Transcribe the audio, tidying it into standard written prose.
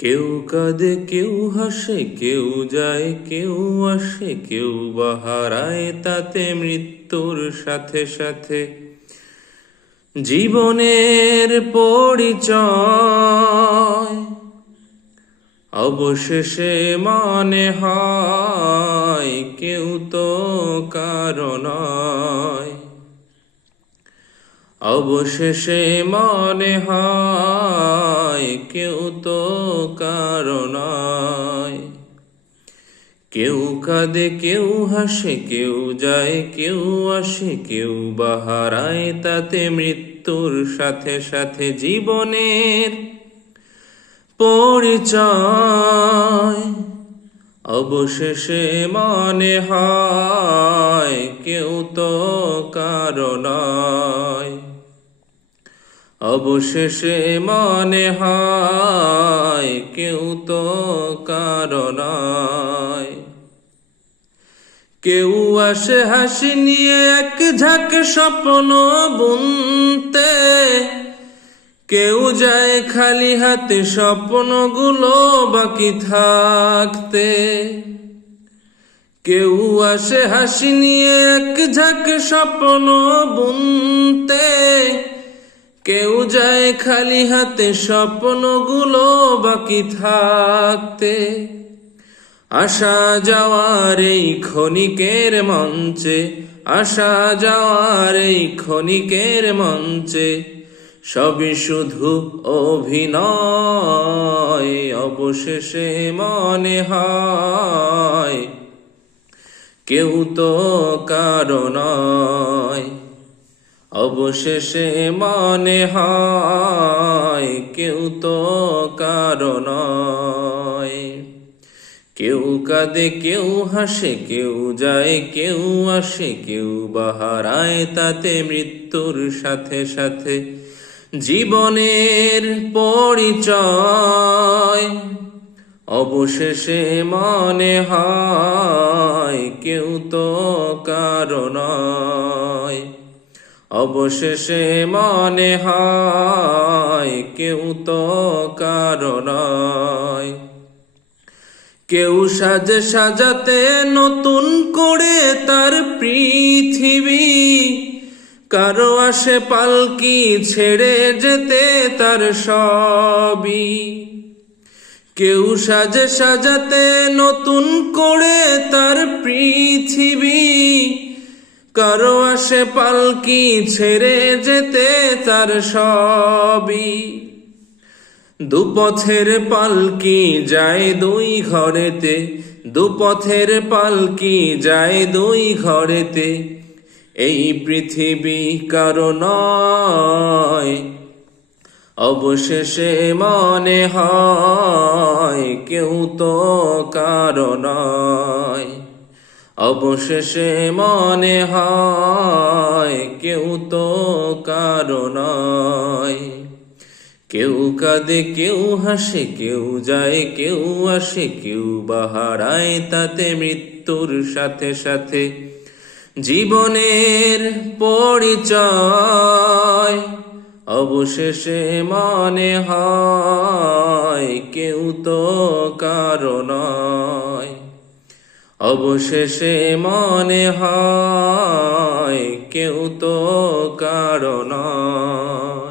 কেউ কাঁদে কেউ হাসে, কেউ যায় কেউ আসে, কেউ বা হারায় তাতে মৃত্যুর সাথে সাথে। জীবনের পরিচয় অবশেষে মনে হয় কেউ তো কারো নয়। অবশেষে মনে হয় কেউ তো কারো নয়। কেউ কাঁদে কেউ হাসে, কেউ যায় কেউ আসে, কেউ বা হারায় তাতে মৃত্যুর সাথে সাথে। জীবনের পরিচয় অবশেষে মনে হয় কেউ তো কারো নয়। অবশেষে মনে হয় কেউ তো কারো নয়। কেউ আসে হাসি নিয়ে এক ঝাঁক স্বপ্ন বুনতে, কেউ যায় খালি হাতে স্বপ্নগুলো বাকি থাকতে। কেউ আসে হাসি নিয়ে এক ঝাঁক স্বপ্ন বুনতে, কেউ যায় খালি হাতে স্বপ্নগুলো বাকি থাকতে। আসা যাওয়ার এই ক্ষণিকের মঞ্চে, আসা যাওয়ার এই ক্ষণিকের মঞ্চে সবই শুধু অভিনয়। অবশেষে মনে হয় কেউ তো কারো নয়। অবশেষে মনে হয় কেউ তো কারো নয়। কেউ কাঁদে কেউ হাসে, কেউ যায় কেউ আসে, কেউ বা হারায় তাতে মৃত্যুর সাথে সাথে। জীবনের পরিচয় অবশেষে মনে হয় কেউ তো কারো নয়। অবশেষে মনে হয় কেউ তো কারো নয়। কেউ সাজে সাজাতে নতুন করে তার পৃথিবী, কারো আসে পালকি ছেড়ে যেতে তার সবই। কেউ সাজে সাজাতে নতুন করে তার পৃথিবী, কারো আসে পালকি ছেড়ে যেতে তার সবই। দুপথের পালকি যায় দুই ঘরেতে, দুপথের পালকি যায় দুই ঘরেতে। এই পৃথিবী কারো নয়। অবশেষে মনে হয় কেউ তো কারো নয়। অবশেষে মনে হয় কেউ তো কারো নয়। কেউ কাঁদে কেউ হাসে, কেউ যায় কেউ আসে, কেউ বা হারায় তাতে মৃত্যুর সাথে সাথে। জীবনের পরিচয় অবশেষে মনে হয় কেউ তো কারো নয়। অবশেষে মনে হয় কেউ তো কারো নয়।